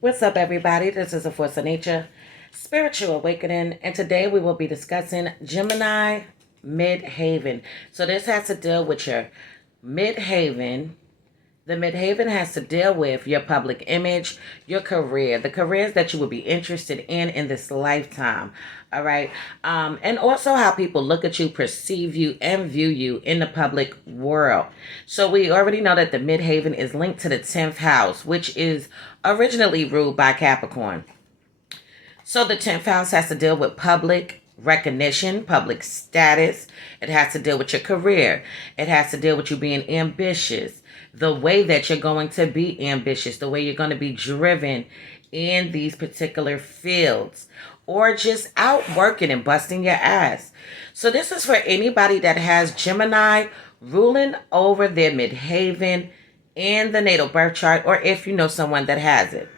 What's up, everybody? This is A Force of Nature, Spiritual Awakening, and today we will be discussing Gemini Midheaven. So, this has to deal with your Midheaven. The Midheaven has to deal with your public image, your career, the careers that you would be interested in this lifetime. All right. And also how people look at you, perceive you, and view you in the public world. So we already know that the Midheaven is linked to the 10th house, which is originally ruled by Capricorn. So the 10th house has to deal with public recognition, public status. It has to deal with your career. It has to deal with you being ambitious, the way that you're going to be ambitious, the way you're going to be driven in these particular fields, or just out working and busting your ass. So this is for anybody that has Gemini ruling over their midheaven in the natal birth chart, or if you know someone that has it.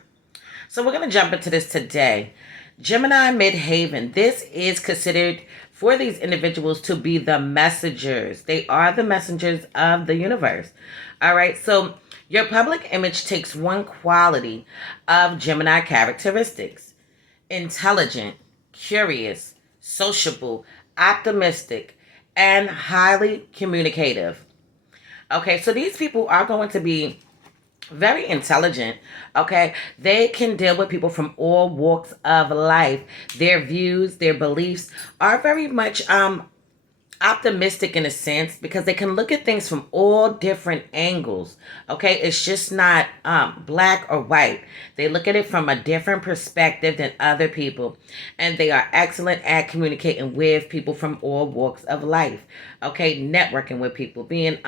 So we're going to jump into this today. Gemini Midheaven. This is considered for these individuals to be the messengers. They are the messengers of the universe. All right. So your public image takes one quality of Gemini characteristics: intelligent, curious, sociable, optimistic, and highly communicative. Okay. So these people are going to be very intelligent. Okay, they can deal with people from all walks of life. Their views, their beliefs are very much optimistic in a sense, because they can look at things from all different angles. Okay, it's just not black or white. They look at it from a different perspective than other people, and they are excellent at communicating with people from all walks of life. Okay, networking with people, being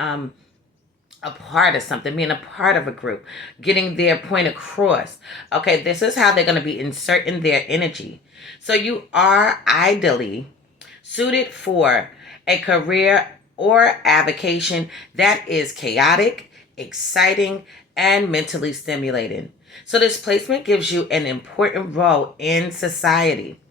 a part of something, being a part of a group, getting their point across. Okay, this is how they're going to be inserting their energy. So you are ideally suited for a career or avocation that is chaotic, exciting, and mentally stimulating. So this placement gives you an important role in society.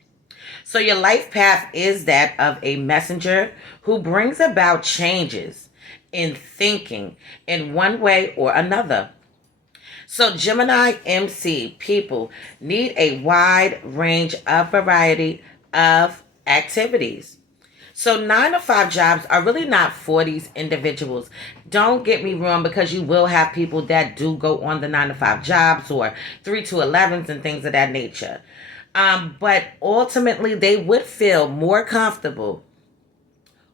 So your life path is that of a messenger who brings about changes in thinking in one way or another. So Gemini MC people need a wide range of variety of activities. So 9 to 5 jobs are really not for these individuals. Don't get me wrong, because you will have people that do go on the 9 to 5 jobs or 3 to 11s and things of that nature. But ultimately, they would feel more comfortable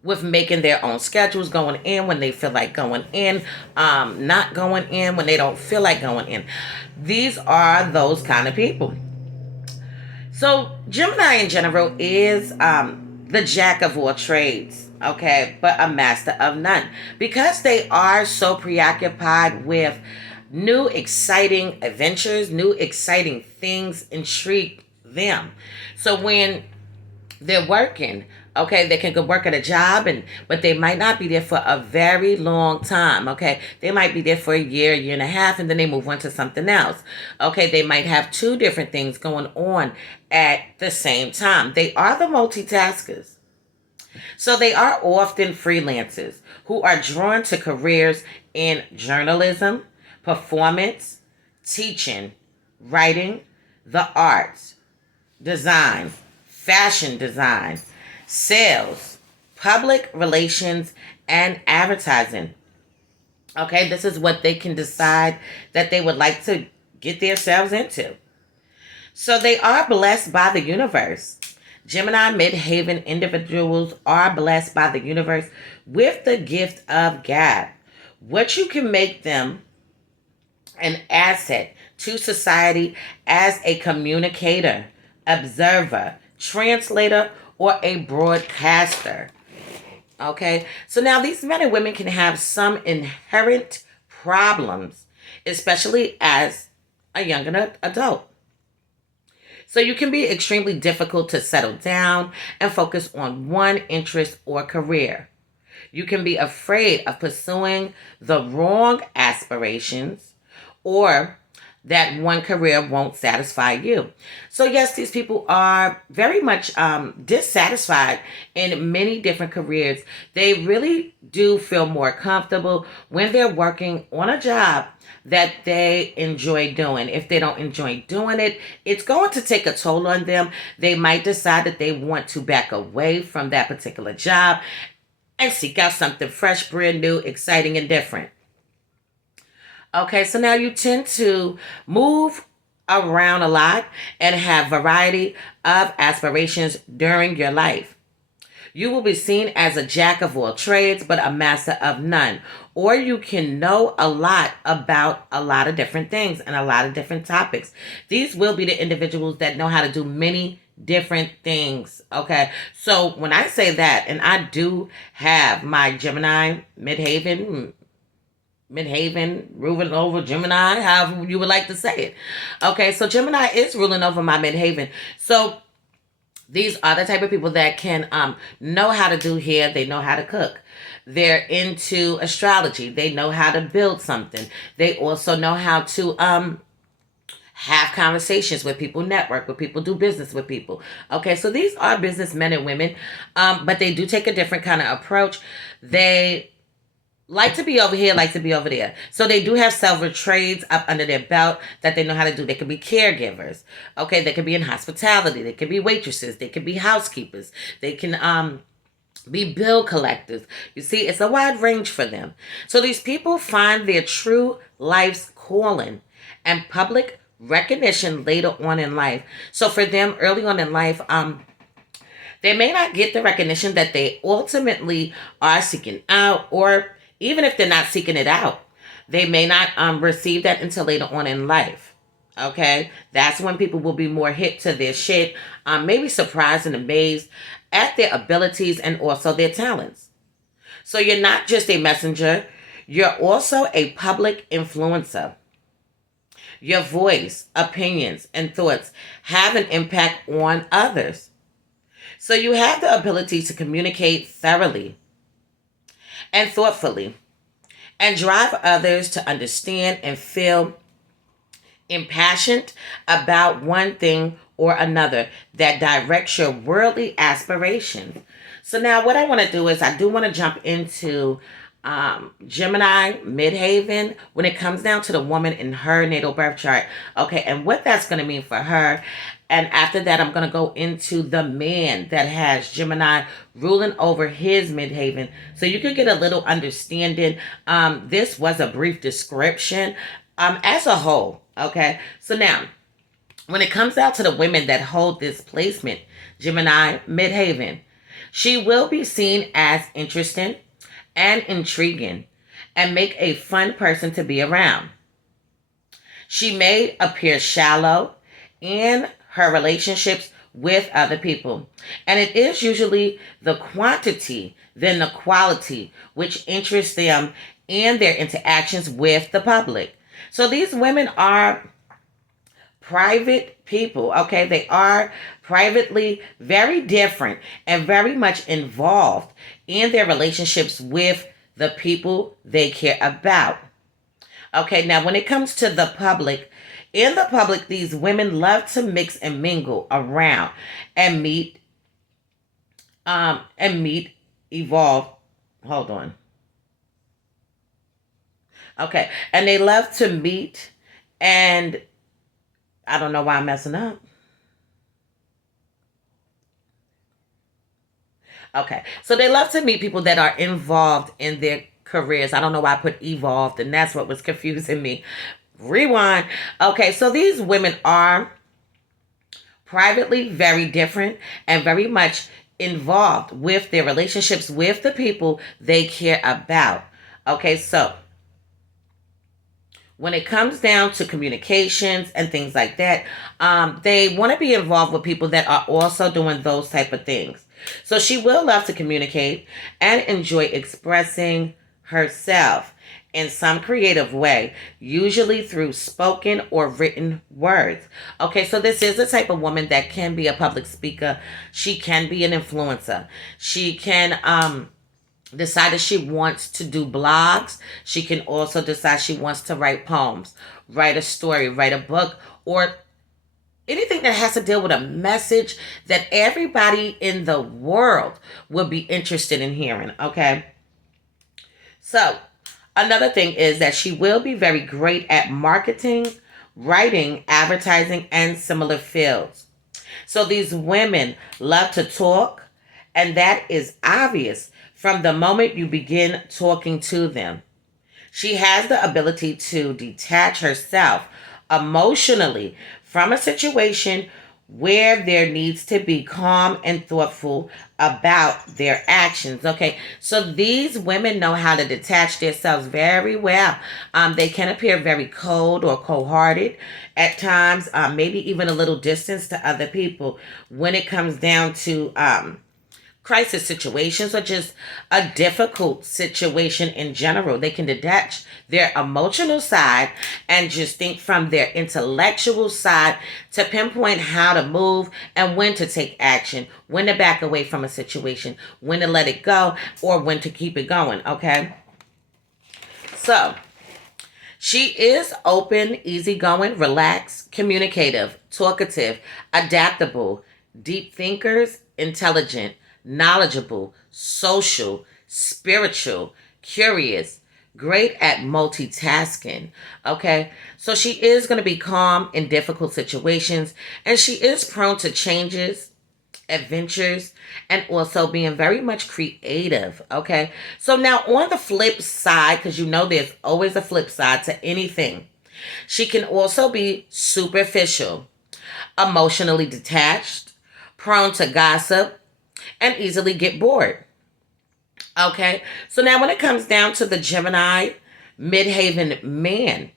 with making their own schedules, going in when they feel like going in, not going in when they don't feel like going in. These are those kind of people. So Gemini in general is the jack of all trades, okay, but a master of none, because they are so preoccupied with new exciting adventures, new exciting things intrigue them. So when they're working, okay, they can go work at a job, and but they might not be there for a very long time. Okay, they might be there for a year and a half, and then they move on to something else. Okay, they might have two different things going on at the same time. They are the multitaskers. So they are often freelancers who are drawn to careers in journalism, performance, teaching, writing, the arts, design, fashion design, sales, public relations, and advertising. Okay, this is what they can decide that they would like to get themselves into. So they are blessed by the universe. Gemini Midheaven individuals are blessed by the universe with the gift of gab. What you can make them an asset to society as a communicator, observer, translator, or a broadcaster. Okay, so now these men and women can have some inherent problems, especially as a young adult. So you can be extremely difficult to settle down and focus on one interest or career. You can be afraid of pursuing the wrong aspirations, or that one career won't satisfy you. So yes, these people are very much dissatisfied in many different careers. They really do feel more comfortable when they're working on a job that they enjoy doing. If they don't enjoy doing it, it's going to take a toll on them. They might decide that they want to back away from that particular job and seek out something fresh, brand new, exciting, and different. Okay, so now you tend to move around a lot and have variety of aspirations during your life. You will be seen as a jack of all trades, but a master of none. Or you can know a lot about a lot of different things and a lot of different topics. These will be the individuals that know how to do many different things. Okay. So when I say that, and I do have my Gemini, ruling over Gemini, however you would like to say it. Okay. So Gemini is ruling over my Midheaven. So these are the type of people that can know how to do hair. They know how to cook. They're into astrology. They know how to build something. They also know how to have conversations with people, network with people, do business with people. Okay, so these are businessmen and women, but they do take a different kind of approach. They like to be over here, like to be over there. So they do have several trades up under their belt that they know how to do. They could be caregivers. Okay, they could be in hospitality. They could be waitresses. They could be housekeepers. They can be bill collectors. You see, it's a wide range for them. So these people find their true life's calling and public recognition later on in life. So for them, early on in life, they may not get the recognition that they ultimately are seeking out, or even if they're not seeking it out, they may not receive that until later on in life. Okay, that's when people will be more hit to their shit, maybe surprised and amazed at their abilities and also their talents. So you're not just a messenger, you're also a public influencer. Your voice, opinions, and thoughts have an impact on others. So you have the ability to communicate thoroughly and thoughtfully and drive others to understand and feel impassioned about one thing or another that directs your worldly aspirations. So now what I want to do is I do want to jump into Gemini, Midheaven, when it comes down to the woman in her natal birth chart. Okay, and what that's going to mean for her. And after that, I'm going to go into the man that has Gemini ruling over his Midheaven. So you can get a little understanding. This was a brief description as a whole. Okay, so now when it comes out to the women that hold this placement, Gemini, Midheaven, she will be seen as interesting and intriguing and make a fun person to be around. She may appear shallow in her relationships with other people. And it is usually the quantity than the quality which interests them in their interactions with the public. So these women are private people, okay? They are privately very different and very much involved in their relationships with the people they care about. Okay, now when it comes to the public, in the public, these women love to mix and mingle around and evolve. Hold on. Okay, and they love to meet, and I don't know why I'm messing up. Okay, so they love to meet people that are involved in their careers. I don't know why I put evolved, and that's what was confusing me. Rewind. Okay, so these women are privately very different and very much involved with their relationships with the people they care about. Okay, so when it comes down to communications and things like that, they want to be involved with people that are also doing those type of things. So she will love to communicate and enjoy expressing herself in some creative way, usually through spoken or written words. Okay, so this is the type of woman that can be a public speaker. She can be an influencer. She can decide that she wants to do blogs. She can also decide she wants to write poems write a story, write a book, or anything that has to deal with a message that everybody in the world will be interested in hearing, okay? So, another thing is that she will be very great at marketing, writing, advertising, and similar fields. So, these women love to talk, and that is obvious from the moment you begin talking to them. She has the ability to detach herself emotionally from a situation where there needs to be calm and thoughtful about their actions. Okay, so these women know how to detach themselves very well. They can appear very cold or cold-hearted at times, maybe even a little distance to other people when it comes down to crisis situations or just a difficult situation in general. They can detach their emotional side and just think from their intellectual side to pinpoint how to move and when to take action, when to back away from a situation, when to let it go, or when to keep it going, okay? So, she is open, easygoing, relaxed, communicative, talkative, adaptable, deep thinkers, intelligent, knowledgeable, social, spiritual, curious, great at multitasking. Okay, so she is going to be calm in difficult situations, and she is prone to changes, adventures, and also being very much creative. Okay, so now on the flip side, because you know there's always a flip side to anything, she can also be superficial, emotionally detached, prone to gossip, and easily get bored. Okay, so now when it comes down to the Gemini Midheaven man,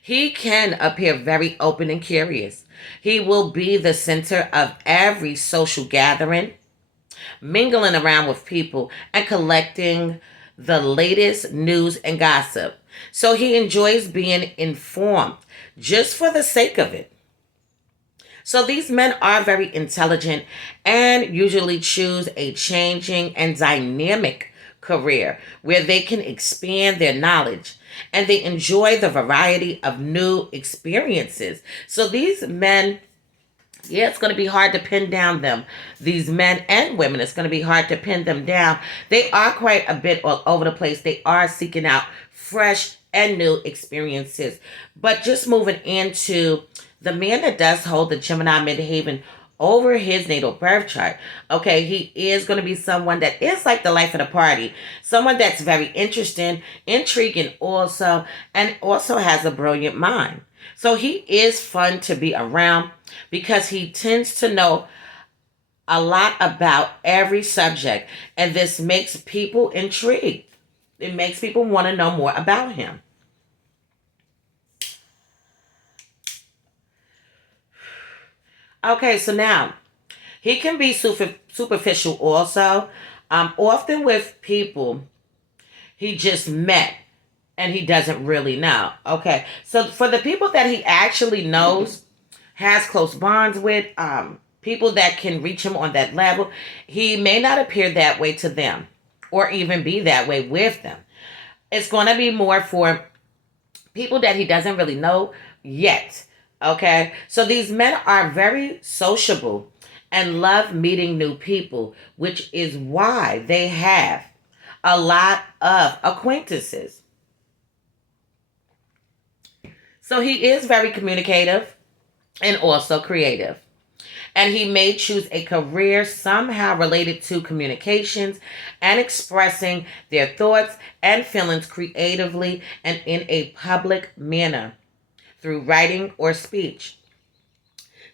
he can appear very open and curious. He will be the center of every social gathering, mingling around with people and collecting the latest news and gossip. So he enjoys being informed just for the sake of it. So these men are very intelligent and usually choose a changing and dynamic career where they can expand their knowledge and they enjoy the variety of new experiences. So these men, yeah, it's going to be hard to pin down them. These men and women, it's going to be hard to pin them down. They are quite a bit all over the place. They are seeking out fresh and new experiences. But just moving into the man that does hold the Gemini Midheaven over his natal birth chart, okay, he is going to be someone that is like the life of the party, someone that's very interesting, intriguing also, and also has a brilliant mind. So he is fun to be around because he tends to know a lot about every subject, and this makes people intrigued. It makes people want to know more about him. Okay, so now he can be superficial also. Often with people he just met and he doesn't really know. Okay, so for the people that he actually knows, has close bonds with, people that can reach him on that level, he may not appear that way to them or even be that way with them. It's going to be more for people that he doesn't really know yet. Okay, so these men are very sociable and love meeting new people, which is why they have a lot of acquaintances. So he is very communicative and also creative. And he may choose a career somehow related to communications and expressing their thoughts and feelings creatively and in a public manner through writing or speech.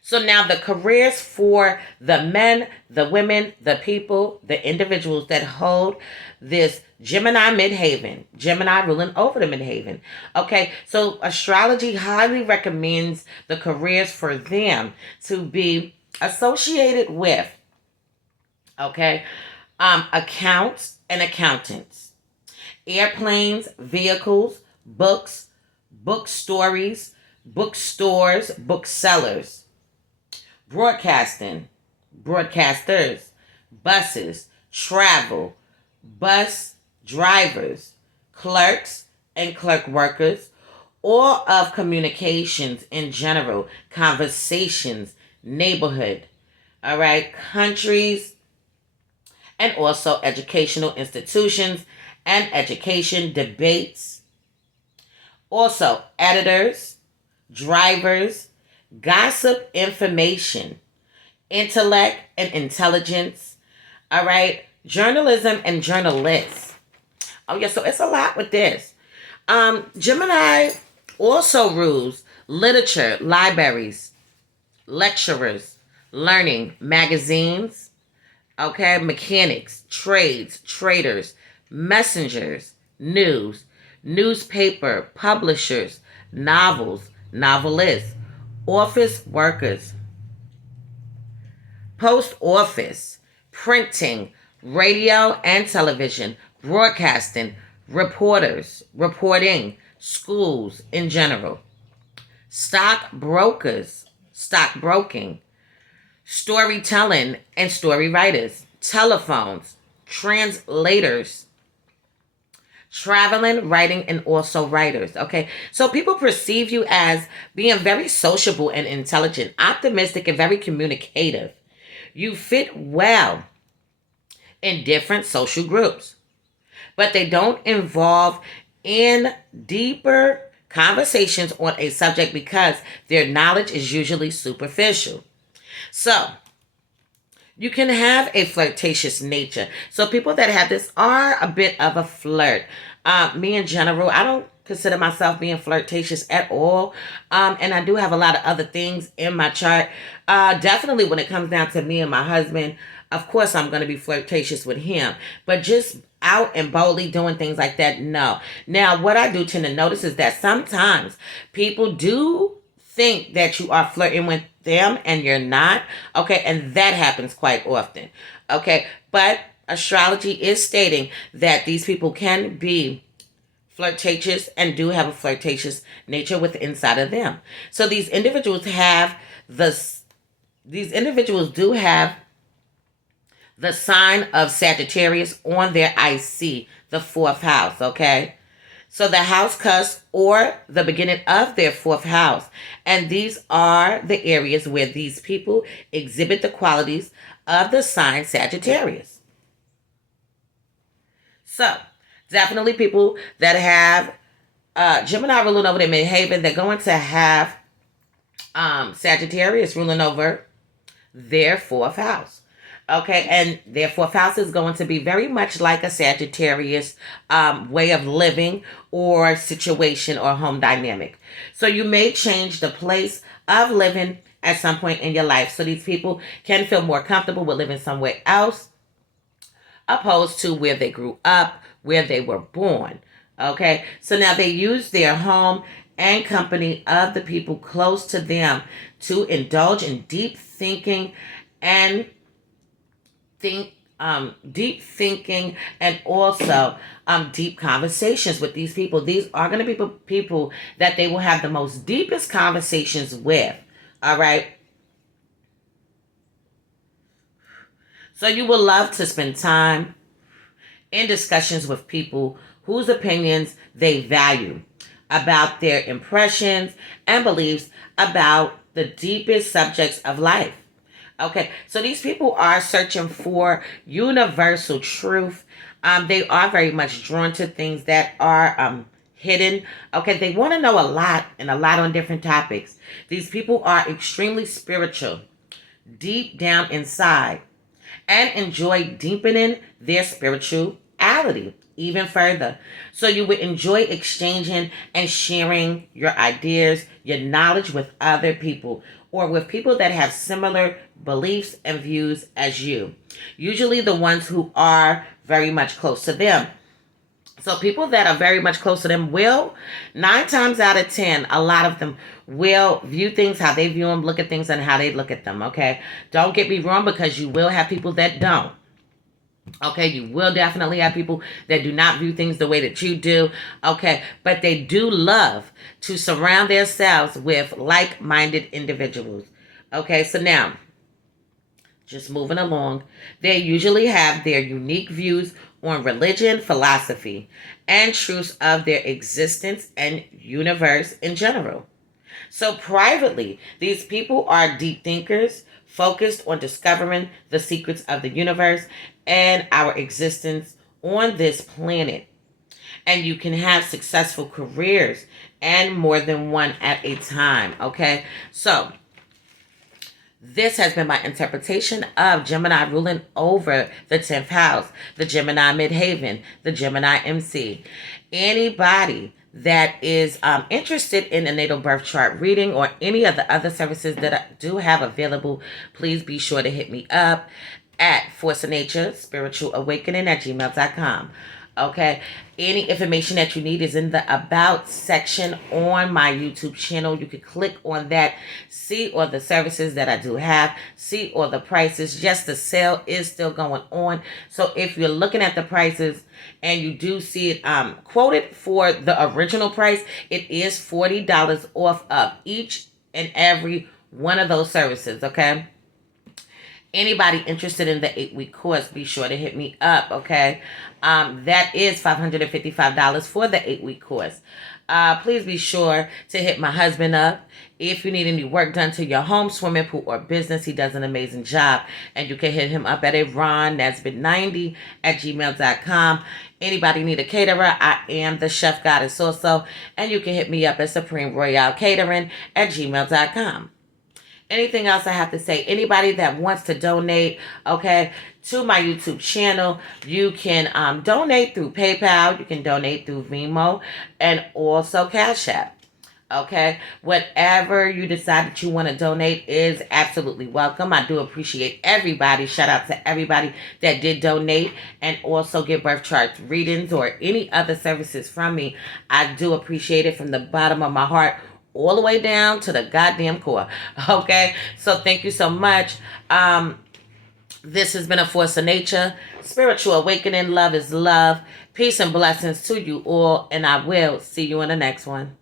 So now the careers for the men, the women, the people, the individuals that hold this Gemini Midheaven, Gemini ruling over the Midheaven. Okay, so astrology highly recommends the careers for them to be associated with, okay, accounts and accountants, airplanes, vehicles, books, book stories, bookstores, booksellers, broadcasting, broadcasters, buses, travel, bus drivers, clerks and clerk workers, or of communications in general, conversations, neighborhood, all right, countries, and also educational institutions and education debates. Also, editors, drivers, gossip, information, intellect and intelligence, all right, journalism and journalists. Oh, yeah, so it's a lot with this. Gemini also rules literature, libraries, lecturers, learning, magazines, okay, mechanics, trades, traders, messengers, news, newspaper, publishers, novels, novelists, office workers, post office, printing, radio and television, broadcasting, reporters, reporting, schools in general, stockbrokers, stockbroking, storytelling and story writers, telephones, translators, traveling, writing, and also writers. Okay, so people perceive you as being very sociable and intelligent, optimistic, and very communicative. You fit well in different social groups, but they don't involve in deeper conversations on a subject because their knowledge is usually superficial. So, you can have a flirtatious nature. So people that have this are a bit of a flirt. Me in general, I don't consider myself being flirtatious at all. And I do have a lot of other things in my chart. Definitely when it comes down to me and my husband, of course I'm going to be flirtatious with him. But just out and boldly doing things like that, no. Now, what I do tend to notice is that sometimes people do think that you are flirting with them and you're not. Okay, and that happens quite often. Okay, but astrology is stating that these people can be flirtatious and do have a flirtatious nature with inside of them. So these individuals do have the sign of Sagittarius on their IC, the fourth house, okay? So the house cusp or the beginning of their fourth house. And these are the areas where these people exhibit the qualities of the sign Sagittarius. So definitely people that have Gemini ruling over their midheaven, they're going to have Sagittarius ruling over their fourth house. Okay, and their fourth house is going to be very much like a Sagittarius way of living or situation or home dynamic. So you may change the place of living at some point in your life. So these people can feel more comfortable with living somewhere else opposed to where they grew up, where they were born. Okay, so now they use their home and company of the people close to them to indulge in and deep thinking and also deep conversations with these people. These are going to be people that they will have the most deepest conversations with. All right. So you will love to spend time in discussions with people whose opinions they value about their impressions and beliefs about the deepest subjects of life. Okay, so these people are searching for universal truth. They are very much drawn to things that are hidden. Okay, they want to know a lot and a lot on different topics. These people are extremely spiritual, deep down inside, and enjoy deepening their spirituality even further. So you would enjoy exchanging and sharing your ideas, your knowledge with other people or with people that have similar beliefs and views as you. Usually the ones who are very much close to them. So people that are very much close to them will, 9 times out of 10, a lot of them will view things how they view them, look at things and how they look at them, okay? Don't get me wrong, because you will have people that don't. Okay, you will definitely have people that do not view things the way that you do. Okay, but they do love to surround themselves with like-minded individuals. Okay, so now, just moving along, they usually have their unique views on religion, philosophy, and truths of their existence and universe in general. So, privately, these people are deep thinkers focused on discovering the secrets of the universe and our existence on this planet. And you can have successful careers and more than one at a time. Okay, so this has been my interpretation of Gemini ruling over the 10th house, the Gemini Midheaven, the Gemini MC. Anybody that is interested in a natal birth chart reading or any of the other services that I do have available, please be sure to hit me up at Force of Nature Spiritual Awakening at gmail.com. Okay, any information that you need is in the About section on my YouTube channel. You can click on that, see all the services that I do have, see all the prices. Yes, the sale is still going on. So if you're looking at the prices and you do see it quoted for the original price, it is $40 off of each and every one of those services. Okay. Anybody interested in the 8-week course, be sure to hit me up, okay? That is $555 for the 8-week course. Please be sure to hit my husband up. If you need any work done to your home, swimming pool, or business, he does an amazing job. And you can hit him up at ronnesbitt90 at gmail.com. Anybody need a caterer? I am the chef goddess also. And you can hit me up at Supreme Royale Catering at gmail.com. Anything else I have to say? Anybody that wants to donate, okay, to my YouTube channel, you can donate through PayPal, you can donate through Venmo, and also Cash App. Okay, whatever you decide that you want to donate is absolutely welcome. I do appreciate everybody. Shout out to everybody that did donate and also get birth charts readings or any other services from me. I do appreciate it from the bottom of my heart, all the way down to the goddamn core. Okay, so thank you so much. This has been a Force of Nature Spiritual Awakening. Love is love. Peace and blessings to you all, and I will see you in the next one.